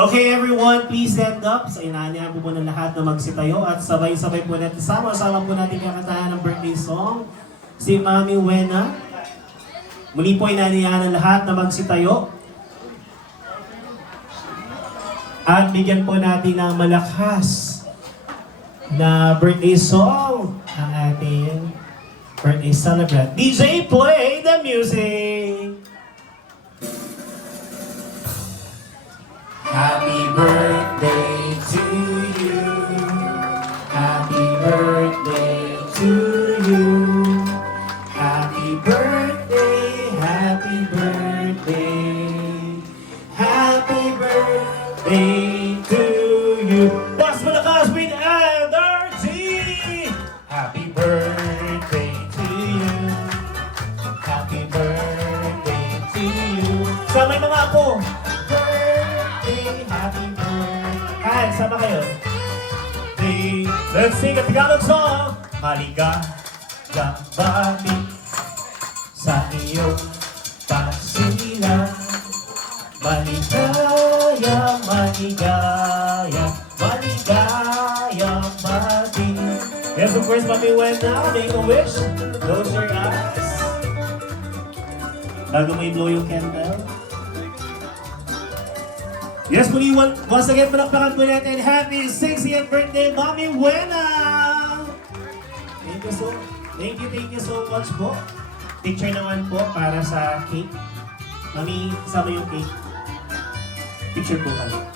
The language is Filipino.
Okay everyone, please stand up. Sa inaanyahan po muna lahat na magsitayo at sabay-sabay po natin, sama-sama po natin kakantahan ng birthday song, si Mami Wena. Muli po inaanyahan ng lahat na magsitayo. At bigyan po natin ng malakas na birthday song ang ating birthday celebrant. DJ, play the music! Happy birthday to you. Happy birthday to you. Happy birthday, happy birthday. Happy birthday to you. That's malakas with energy. Happy birthday to you. Happy birthday to you. Sa may mga apo. Happy birthday. Hi, sama kayo. Let's sing a Tagalog song. Maligayabati sa iyong pasilang. Maligaya, maligaya, maligayabati. Yes, of course, Mami Wena, make a wish. Close your eyes. Bago mo i-blow yung candle. Yes, muli, once again, palakpakan po natin. Happy 60th birthday, Mami Wena! Thank you so much po. Picture naman po para sa cake. Mami, kasama yung cake. Picture po kayo.